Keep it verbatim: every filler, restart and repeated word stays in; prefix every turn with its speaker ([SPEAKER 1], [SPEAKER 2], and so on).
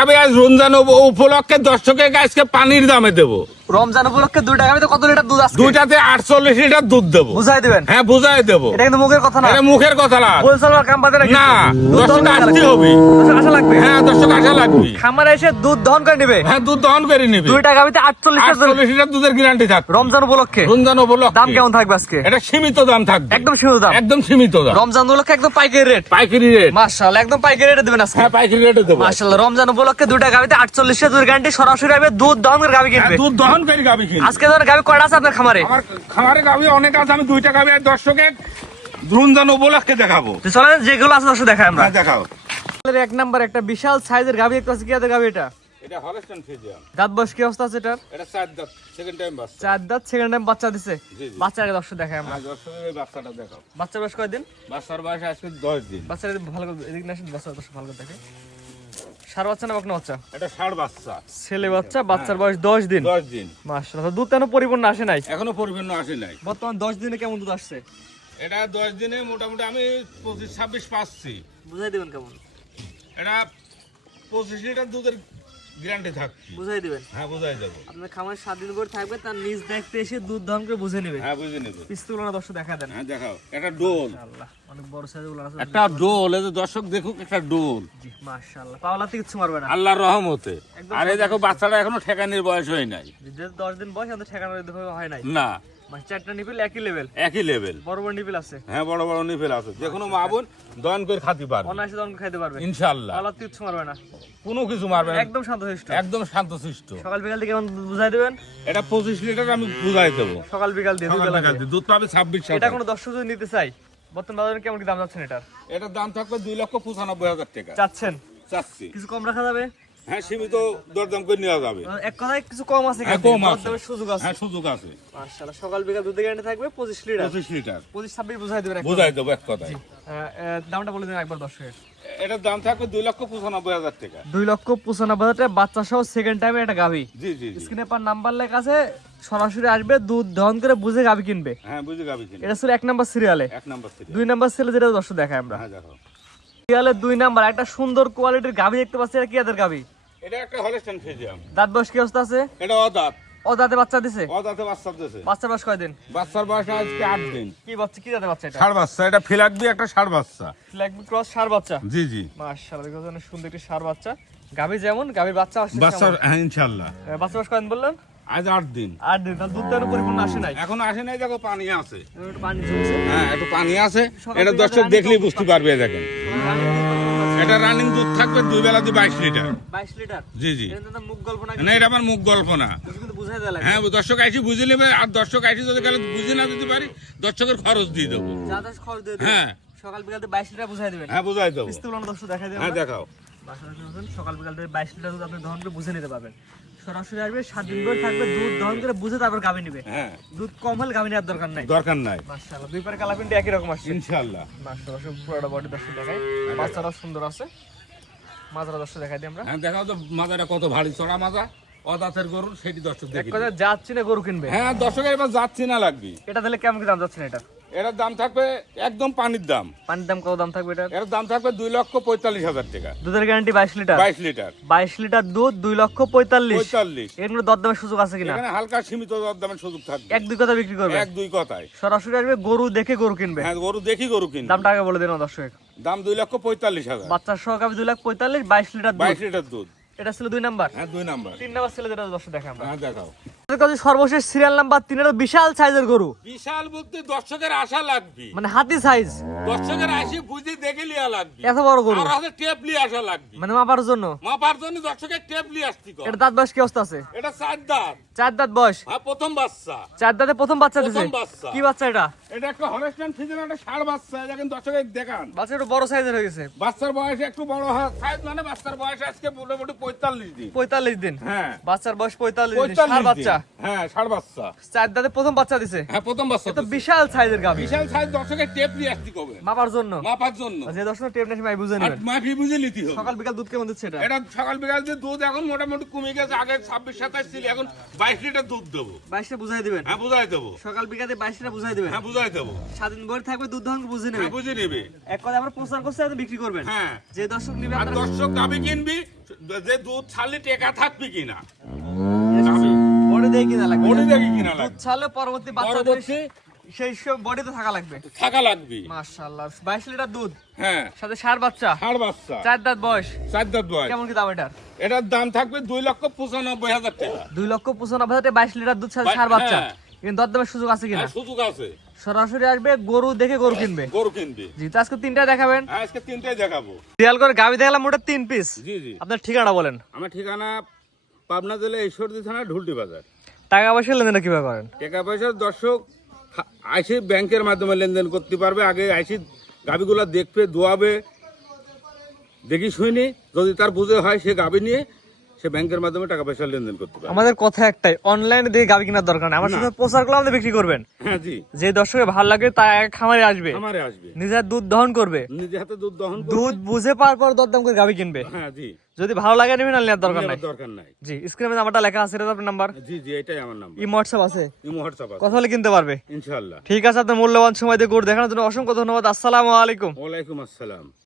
[SPEAKER 1] গাবে আজ রমজান উপলক্ষে দর্শকের আজকে পানির দামে দেবো।
[SPEAKER 2] রমজান উপলক্ষে দুইটা গাবিতে কত লিটার দুধ আছে?
[SPEAKER 1] দুইটাতে আটচল্লিশ লিটার দুধ দেবো।
[SPEAKER 2] বুঝাই দিবেন?
[SPEAKER 1] হ্যাঁ বুঝাই দেবো।
[SPEAKER 2] এটা কিন্তু মুখের কথা না,
[SPEAKER 1] এটা মুখের কথা না,
[SPEAKER 2] বলছাল কাম বাদে নাকি
[SPEAKER 1] না, দর্শক আসতে হবে,
[SPEAKER 2] দর্শক আশা লাগবে।
[SPEAKER 1] হ্যাঁ দর্শক আশা লাগবে।
[SPEAKER 2] খামারে এসে দুধ দহন করে নিবে।
[SPEAKER 1] হ্যাঁ দুধ দহন করে নিবে।
[SPEAKER 2] দুইটা গাবিতে আটচল্লিশ
[SPEAKER 1] আটচল্লিশ লিটার দুধের গ্যারান্টি থাকবে
[SPEAKER 2] রমজান উপলক্ষে।
[SPEAKER 1] রমজান উপলক্ষে
[SPEAKER 2] দাম কেমন থাকবে আজকে?
[SPEAKER 1] এটা সীমিত দাম থাকবে,
[SPEAKER 2] একদম সীমিত দাম,
[SPEAKER 1] একদম সীমিত দাম।
[SPEAKER 2] রমজান উপলক্ষে একদম পাইকারি রেট,
[SPEAKER 1] পাইকারি রেট।
[SPEAKER 2] মাশাআল্লাহ একদম পাইকারি রেটে দিবেন আজকে।
[SPEAKER 1] হ্যাঁ পাইকারি রেটে দেবো।
[SPEAKER 2] মাশাআল্লাহ রমজান উপলক্ষে দুইটা গাবিতে আটচল্লিশ এর দুধ গ্যারান্টি, সরাসরি আইবে দুধ দহন করে গাবি কিনবে।
[SPEAKER 1] দুধ দহন করে গাবি কিনবে।
[SPEAKER 2] আজকে ধর গাবি কয়টা আছে আপনার খামারে?
[SPEAKER 1] আমার খামারে গাবি অনেক আছে, আমি দুইটা গাবি দর্শকের রমজান উপলক্ষে দেখাবো।
[SPEAKER 2] তো চলেন যেগুলো আছে দর্শক দেখাই আমরা।
[SPEAKER 1] হ্যাঁ দেখাও।
[SPEAKER 2] এক নাম্বার একটা বিশাল সাইজের গাবি একটা আছে, কি আছে গাবি এটা?
[SPEAKER 1] এটা হলস্টাইন ফ্রিজিয়ান।
[SPEAKER 2] দাঁত বয়স কি অবস্থা আছে এটার?
[SPEAKER 1] এটা চার দাঁত, সেকেন্ড টাইম বাচ্চা।
[SPEAKER 2] চার দাঁত, সেকেন্ড টাইম বাচ্চা দিছে।
[SPEAKER 1] জি, জি।
[SPEAKER 2] বাচ্চাকে দর্শক দেখাই আমরা।
[SPEAKER 1] হ্যাঁ দর্শকের এই বাচ্চাটা দেখাও।
[SPEAKER 2] বাচ্চার বয়স কয়দিন?
[SPEAKER 1] বাচ্চার বয়স আজকে দশ দিন।
[SPEAKER 2] বাচ্চার ভালো করে এদিকে না, বাচ্চা দর্শক ভালো করে দেখে। ষাঁড় বাচ্চা না বকনা বাচ্চা?
[SPEAKER 1] এটা ষাঁড় বাচ্চা,
[SPEAKER 2] ছেলে বাচ্চা, বাচ্চার বয়স দশ দিন।
[SPEAKER 1] দশ দিন।
[SPEAKER 2] মাশাআল্লাহ দুধ তেমন পরিপূর্ণ আসে নাই
[SPEAKER 1] এখনো পরিপূর্ণ আসে নাই।
[SPEAKER 2] বর্তমান দশ দিনে কেমন দুধ আসছে?
[SPEAKER 1] এটা দশ দিনে মোটামুটি আমি পঁচিশ ছাব্বিশ পাচ্ছি।
[SPEAKER 2] বুঝাই দিবেন কেমন?
[SPEAKER 1] এটা পঁচিশ লিটার দুধের গ্যারান্টি থাকবে।
[SPEAKER 2] বুঝাই দিবেন?
[SPEAKER 1] হ্যাঁ বুঝাই দেবো।
[SPEAKER 2] আপনার খামারে সাত দিন করে থাকবে, তার নিজ দেখতে এসে দুধ দহন করে বুঝে নেবে।
[SPEAKER 1] হ্যাঁ বুঝে নেবে।
[SPEAKER 2] পিস্তুল না দর্শক দেখা দেন।
[SPEAKER 1] হ্যাঁ দেখাও। একটা ডোল,
[SPEAKER 2] আল্লাহ অনেক বড় সাইজের গুলো আছে।
[SPEAKER 1] একটা ডোল, এই যে দর্শক দেখুক একটা ডোল।
[SPEAKER 2] জি মাশাআল্লাহ পাওলাতে কিছু মারবে না
[SPEAKER 1] আল্লাহর রহমতে।
[SPEAKER 2] একদম
[SPEAKER 1] আর এই দেখো বাচ্চাটা এখনো ঠেকানির বয়স হয় নাই।
[SPEAKER 2] যে দশ দিন বয়স আমাদের ঠেকানো হয় নাই।
[SPEAKER 1] না,
[SPEAKER 2] মানে চারটা নিপিল একই লেভেল,
[SPEAKER 1] একই লেভেল।
[SPEAKER 2] বড় বড় নিপিল আছে।
[SPEAKER 1] হ্যাঁ বড় বড় নিপেল আছে, যে কোনো মা বোন দহন করে খাতে পারবে
[SPEAKER 2] অনায়াসে দহন করে খাইতে পারবে
[SPEAKER 1] ইনশাআল্লাহ।
[SPEAKER 2] পাওলাতে কিছু মারবে না,
[SPEAKER 1] কোনো কিছু মারবে না,
[SPEAKER 2] একদম শান্তশিষ্ট।
[SPEAKER 1] একদম শান্তশিষ্ট।
[SPEAKER 2] সকাল বিকাল দিয়ে কেমন বুঝাই দেবেন?
[SPEAKER 1] এটা পঁচিশ লিটার আমি বুঝাই দেবো।
[SPEAKER 2] সকাল বিকাল দিয়ে দুই
[SPEAKER 1] সকাল
[SPEAKER 2] বেলা
[SPEAKER 1] বিকাল
[SPEAKER 2] দিয়ে।
[SPEAKER 1] দিয়ে দুধ পাবে ছাব্বিশ
[SPEAKER 2] এটা
[SPEAKER 1] সাতাশ।
[SPEAKER 2] কোনো দর্শক যদি নিতে চাই বর্তমান বাজারে কেমন কি দাম যাচ্ছেন এটার?
[SPEAKER 1] এটার দাম থাকবে দুই লক্ষ পঁচানব্বই হাজার টাকা
[SPEAKER 2] চাচ্ছেন?
[SPEAKER 1] চাচ্ছি।
[SPEAKER 2] কিছু কম রাখা যাবে?
[SPEAKER 1] হ্যাঁ সীমিত দরদাম করে নেওয়া যাবে।
[SPEAKER 2] এক কথায় কিছু কম আছে,
[SPEAKER 1] হ্যাঁ
[SPEAKER 2] কিন্তু
[SPEAKER 1] কম আছে,
[SPEAKER 2] দরদামের সুযোগ আছে।
[SPEAKER 1] হ্যাঁ সুযোগ আছে।
[SPEAKER 2] মাশাআল্লাহ সকাল বিকাল দুধের গ্যারান্টি থাকবে পঁচিশ লিটার,
[SPEAKER 1] পঁচিশ লিটার
[SPEAKER 2] পঁচিশ ছাব্বিশ বুঝাই দেবেন এক
[SPEAKER 1] বুঝাই দেবো এক কথায়।
[SPEAKER 2] কথায়। আহ, আহ, দামটা বলে দিন একবার দর্শকের।
[SPEAKER 1] এটার দাম থাকবে দুই লক্ষ পঁচানব্বই হাজার টাকা।
[SPEAKER 2] দুই লক্ষ পঁচানব্বই হাজার টাকা বাচ্চা সহ সেকেন্ড টাইমে একটা গাভি।
[SPEAKER 1] জি জি জি।
[SPEAKER 2] স্ক্রিনে পার নাম্বার লেখা আছে, সরাসরি আসবে দুধ দহন করে বুঝে গাভি কিনবে।
[SPEAKER 1] হ্যাঁ বুঝে গাবি কিনে।
[SPEAKER 2] এটা ছিল এক নাম্বার সিরিয়ালে।
[SPEAKER 1] এক নাম্বার থেকে।
[SPEAKER 2] দুই নাম্বার সিরিয়ালে যেটা দর্শক দেখায় আমরা,
[SPEAKER 1] হ্যাঁ দেখো।
[SPEAKER 2] সিরিয়ালে দুই নাম্বার একটা সুন্দর কোয়ালিটির গাভি দেখতে পাচ্ছি। এটা কি আদের গাভি?
[SPEAKER 1] এটা একটা হলস্টাইন ফ্রিজিয়ান।
[SPEAKER 2] দাঁত বয়স কি অবস্থা আছে?
[SPEAKER 1] এটা অদাঁত,
[SPEAKER 2] ও দাঁতে বাচ্চা দিছে?
[SPEAKER 1] অদাঁতে বাচ্চা দিয়েছে।
[SPEAKER 2] বাচ্চার বয়স কয়দিন?
[SPEAKER 1] বাচ্চার বয়স আজকে আট দিন।
[SPEAKER 2] কি বাচ্চা, কি দাঁতে বাচ্চা এটা?
[SPEAKER 1] ষাড় বাচ্চা, এটা ফিলাকবি একটা ষাড় বাচ্চা।
[SPEAKER 2] ফ্ল্যাগবি ক্রস ষাঁড় বাচ্চা।
[SPEAKER 1] জি জি।
[SPEAKER 2] মাশাআল্লাহ দেখো অনেক সুন্দর একটি ষাঁড় বাচ্চা। গাভি যেমন গাভি বাচ্চা আসছে
[SPEAKER 1] বাচ্চার
[SPEAKER 2] তেমন।
[SPEAKER 1] হ্যাঁ ইনশাআল্লাহ।
[SPEAKER 2] আহ, বাচ্চা বয়স কয়দিন বললেন?
[SPEAKER 1] আজ আট দিন।
[SPEAKER 2] আট দিন। তাহলে দুধ তেমন পরিপূর্ণ আসে নাই,
[SPEAKER 1] এখন আসে নাই, দেখো পানি আছে।
[SPEAKER 2] একটু পানি চলছে।
[SPEAKER 1] হ্যাঁ একটু পানি আছে।
[SPEAKER 2] সকাল
[SPEAKER 1] এটা
[SPEAKER 2] বিকালে
[SPEAKER 1] দর্শক
[SPEAKER 2] রানিং
[SPEAKER 1] দেখলেই
[SPEAKER 2] দুধ
[SPEAKER 1] বুঝতে পারবে। দেখেন এটা রানিং দুধ থাকবে দুই বেলা দিয়ে বাইশ লিটার।
[SPEAKER 2] বাইশ লিটার।
[SPEAKER 1] জি জি।
[SPEAKER 2] এটা তো মুখ গল্প না,
[SPEAKER 1] না এটা আমার মুখ গল্প না।
[SPEAKER 2] কিন্তু বুঝাই দেয়া লাগে।
[SPEAKER 1] হ্যাঁ দর্শক আইসি বুঝে নেবে। আর দর্শক আইসি যদি কারো বুঝে না দিতে পারি, দর্শকের খরচ দিয়ে দেবো।
[SPEAKER 2] যাতে খরচ দিয়ে দিবেন।
[SPEAKER 1] হ্যাঁ
[SPEAKER 2] সকাল বিকাল দিয়ে বাইশ লিটার বুঝাই দিবেন।
[SPEAKER 1] হ্যাঁ বুঝাই দেবো।
[SPEAKER 2] পিস্তুল না দর্শক দেখাই দিবেন।
[SPEAKER 1] হ্যাঁ দেখাও।
[SPEAKER 2] বাসায় যখন সকাল বিকাল দিয়ে বাইশ লিটার দুধ আপনি দহন করে বুঝে নিতে পারবেন। সরাসরি আসবে, সাত দিন ধরে থাকবে, দুধ দহন করে বুঝে তারপর গাভি নিবে।
[SPEAKER 1] হ্যাঁ
[SPEAKER 2] দুধ কম হলে গাভি নেওয়ার দরকার নাই।
[SPEAKER 1] দরকার নাই
[SPEAKER 2] মাশাআল্লাহ দুই পারে কালার প্রিন্ট একই রকম আসছে
[SPEAKER 1] ইনশাআল্লাহ।
[SPEAKER 2] মাশাআল্লাহ সব পুরোটা বডি দর্শক দেখাই। বাচ্চারা সুন্দর আছে, মাজারা দর্শক দেখাই দিই আমরা।
[SPEAKER 1] হ্যাঁ দেখাও তো মাজাটা কত ভারী চড়া মাজা, অদাঁতের গরু, সেটি দর্শক
[SPEAKER 2] এক
[SPEAKER 1] দেখি।
[SPEAKER 2] কথা যাচ্ছি না গরু কিনবে।
[SPEAKER 1] হ্যাঁ দর্শকের এবার যাচ্ছি না লাগবে।
[SPEAKER 2] এটা তাহলে কেমন কি দাম যাচ্ছে না এটা?
[SPEAKER 1] এটার দাম থাকবে একদম পানির দাম।
[SPEAKER 2] পানির দাম কত দাম থাকবে এটা?
[SPEAKER 1] এটার দাম থাকবে দুই লক্ষ পঁয়তাল্লিশ হাজার টাকা।
[SPEAKER 2] দুধের গ্যারান্টি বাইশ লিটার।
[SPEAKER 1] বাইশ লিটার।
[SPEAKER 2] বাইশ লিটার দুধ দুই লক্ষ পঁয়তাল্লিশ।
[SPEAKER 1] পঁয়তাল্লিশ।
[SPEAKER 2] এর মধ্যে দরদামের সুযোগ আছে কিনা?
[SPEAKER 1] এখানে হালকা সীমিত দরদামের সুযোগ থাকবে।
[SPEAKER 2] এক দুই কথা বিক্রি করবে?
[SPEAKER 1] এক দুই কথায়।
[SPEAKER 2] সরাসরি আসবে, গরু দেখে গরু কিনবে।
[SPEAKER 1] হ্যাঁ গরু দেখি গরু কিনবে।
[SPEAKER 2] দামটা আগে বলে দিন দর্শক।
[SPEAKER 1] দাম দুই লক্ষ পঁয়তাল্লিশ হাজার।
[SPEAKER 2] বাচ্চার সহ গাভী দুই লাখ পঁয়তাল্লিশ, বাইশ লিটার দুধ।
[SPEAKER 1] বাইশ লিটার দুধ।
[SPEAKER 2] এটা ছিল দুই নাম্বার।
[SPEAKER 1] হ্যাঁ দুই নাম্বার।
[SPEAKER 2] তিন নাম্বার ছিল যেটা দর্শক দেখে আমরা।
[SPEAKER 1] হ্যাঁ দেখাও।
[SPEAKER 2] আমাদের কাছে সর্বশেষ সিরিয়াল নাম্বার তিনের বিশাল সাইজের গরু,
[SPEAKER 1] বিশাল বলতে দর্শকের আশা লাগবে।
[SPEAKER 2] মানে হাতি সাইজ,
[SPEAKER 1] দর্শকের আসি বুঝে দেখে লিয়া লাগবে।
[SPEAKER 2] এত বড় গরু
[SPEAKER 1] আর হাতে টেপ লিয়ে আসা লাগবে।
[SPEAKER 2] মানে মাপার জন্য।
[SPEAKER 1] মাপার জন্য দর্শকের টেপ লিয়ে আসতে কর।
[SPEAKER 2] এটা দাঁত বয়স কি অবস্থা আছে?
[SPEAKER 1] এটা চার দাঁত।
[SPEAKER 2] চার দাঁত বয়স।
[SPEAKER 1] হ্যাঁ প্রথম বাচ্চা।
[SPEAKER 2] চার দাঁতে প্রথম বাচ্চা দিছে।
[SPEAKER 1] প্রথম বাচ্চা।
[SPEAKER 2] কি বাচ্চা এটা?
[SPEAKER 1] এটা একটা হলস্টাইন ফ্রিজিয়ান, একটা ষাঁড় বাচ্চা। দেখেন দর্শকের দেখান।
[SPEAKER 2] বাচ্চা একটু বড় সাইজের হয়ে গেছে।
[SPEAKER 1] বাচ্চার বয়স একটু বড় হয় সাইজ, মানে বাচ্চার বয়স আজকে মোটামুটি পঁয়তাল্লিশ দিন।
[SPEAKER 2] পঁয়তাল্লিশ দিন।
[SPEAKER 1] হ্যাঁ
[SPEAKER 2] বাচ্চার বয়স পঁয়তাল্লিশ দিন।
[SPEAKER 1] পঁয়তাল্লিশ
[SPEAKER 2] ষাঁড়
[SPEAKER 1] দিন।
[SPEAKER 2] বাচ্চা।
[SPEAKER 1] হ্যাঁ ষাঁড় বাচ্চা।
[SPEAKER 2] চার দাঁতে প্রথম বাচ্চা দিছে।
[SPEAKER 1] হ্যাঁ প্রথম বাচ্চা।
[SPEAKER 2] এটা বিশাল সাইজের গাভী,
[SPEAKER 1] বিশাল সাইজ। দর্শকের টেপ নিয়ে আসতে কবে
[SPEAKER 2] মাপার জন্য।
[SPEAKER 1] মাপার জন্য।
[SPEAKER 2] যে দর্শক টেপ নেই আমি বুঝে
[SPEAKER 1] আর
[SPEAKER 2] নেবেন।
[SPEAKER 1] মাফি বুঝে নিতে হবে।
[SPEAKER 2] সকাল বিকাল দুধ কেমন দিচ্ছে এটা?
[SPEAKER 1] এটা সকাল বিকাল যে দুধ এখন মোটামুটি কমে গেছে। আগে ছাব্বিশ সাতাশ ছিল, এখন বাইশ লিটার দুধ দেবো।
[SPEAKER 2] বাইশটা বুঝাই দিবেন।
[SPEAKER 1] হ্যাঁ বুঝাই দেবো।
[SPEAKER 2] সকাল বিকালে বাইশটা বুঝাই দিবেন।
[SPEAKER 1] হ্যাঁ বুঝাই বুঝাই দেবো।
[SPEAKER 2] সাত দিন ভরে থাকবে, দুধ দহন করে বুঝে নেবে।
[SPEAKER 1] হ্যাঁ, বুঝে নেবে।
[SPEAKER 2] এক কথা আমরা প্রচার করছি, আপনি বিক্রি করবেন।
[SPEAKER 1] হ্যাঁ,
[SPEAKER 2] যে দর্শক নিবে
[SPEAKER 1] আর
[SPEAKER 2] আপনারা
[SPEAKER 1] দর্শক গাবি কিনবি, যে দুধ ছাড়লে টেকা থাকবি কিনা,
[SPEAKER 2] বডি দিয়ে কিনা লাগবে।
[SPEAKER 1] বডি দেখি কিনা
[SPEAKER 2] দুধ
[SPEAKER 1] লাগবে,
[SPEAKER 2] ছাড়লে পরবর্তী বাচ্চা দেবে,
[SPEAKER 1] পরবর্তী
[SPEAKER 2] সেই সব বডিতে থাকা লাগবে।
[SPEAKER 1] থাকা লাগবি।
[SPEAKER 2] মাশাআল্লাহ, বাইশ লিটার দুধ,
[SPEAKER 1] হ্যাঁ,
[SPEAKER 2] সাথে ষাঁড় বাচ্চা,
[SPEAKER 1] ষাঁড় বাচ্চা,
[SPEAKER 2] চার দাঁত বয়স।
[SPEAKER 1] চার দাঁত বয়স।
[SPEAKER 2] কেমন কি দাম এটার?
[SPEAKER 1] এটার দাম থাকবে দুই লক্ষ পঁচানব্বই হাজার টাকা।
[SPEAKER 2] দুই লক্ষ পঁচানব্বই হাজার, বাইশ লিটার দুধ, সাথে ষাঁড় বাচ্চা।
[SPEAKER 1] হ্যাঁ।
[SPEAKER 2] কিন্তু দরদামের সুযোগ আছে কিনা?
[SPEAKER 1] হ্যাঁ, সুযোগ আছে।
[SPEAKER 2] সরাসরি আসবে, গরু দেখে গরু কিনবে।
[SPEAKER 1] গরু কিনবি।
[SPEAKER 2] জি, তো আজকে তিনটা দেখাবেন।
[SPEAKER 1] হ্যাঁ, আজকে তিনটাই দেখাবো।
[SPEAKER 2] দেয়াল করে গাবি দেখালাম, মোটা তিন পিস।
[SPEAKER 1] জি জি।
[SPEAKER 2] আপনার ঠিকানা বলেন।
[SPEAKER 1] আমার ঠিকানা পাবনা জেলা ঈশ্বরদী থানা ঢুলটি বাজার।
[SPEAKER 2] টাকা পয়সা লেনদেন কিভাবে করেন?
[SPEAKER 1] টাকা পয়সার দর্শক আইসি ব্যাংকের মাধ্যমে লেনদেন করতে পারবে। আগে আইসি গাবিগুলা দেখবে, দোয়াবে, দেখি শুনি, যদি তার বুঝে হয় সে গাবি নিয়ে সে ব্যাংকের মাধ্যমে টাকা পয়সা লেনদেন করতে পারবে।
[SPEAKER 2] আমাদের কথা একটাই, অনলাইনে দিয়ে গাবি কেনার দরকার নেই। আমার
[SPEAKER 1] না।
[SPEAKER 2] সাথে প্রচার করলে আমাদের বিক্রি করবেন।
[SPEAKER 1] হ্যাঁ জি,
[SPEAKER 2] যে দর্শকের ভালো লাগে তার আগে খামারে আসবে,
[SPEAKER 1] আমারে আসবে,
[SPEAKER 2] নিজের দুধ দহন করবে,
[SPEAKER 1] নিজে হাতে দুধ দহন করবে।
[SPEAKER 2] দুধ বুঝে পাওয়ার পর দরদাম করে গাবি কিনবে।
[SPEAKER 1] হ্যাঁ জি,
[SPEAKER 2] যদি ভালো লাগে নেবেন, আর নেওয়ার দরকার নাই।
[SPEAKER 1] নেওয়ার দরকার নাই।
[SPEAKER 2] জি, স্ক্রিনে নাম্বারটা লেখা আছে, এটা আপনার নাম্বার।
[SPEAKER 1] জি জি, এটাই আমার নাম্বার।
[SPEAKER 2] ই হোয়াটসঅ্যাপ আছে,
[SPEAKER 1] ইমো হোয়াটসঅ্যাপ আছে,
[SPEAKER 2] কথা হলে কিনতে পারবে।
[SPEAKER 1] ইনশাআল্লাহ।
[SPEAKER 2] ঠিক আছে, আপনার মূল্যবান সময় দিয়ে গরু দেখানোর জন্য অসংখ্য ধন্যবাদ। আসসালামু আলাইকুম।
[SPEAKER 1] ওয়ালাইকুম আসসালাম।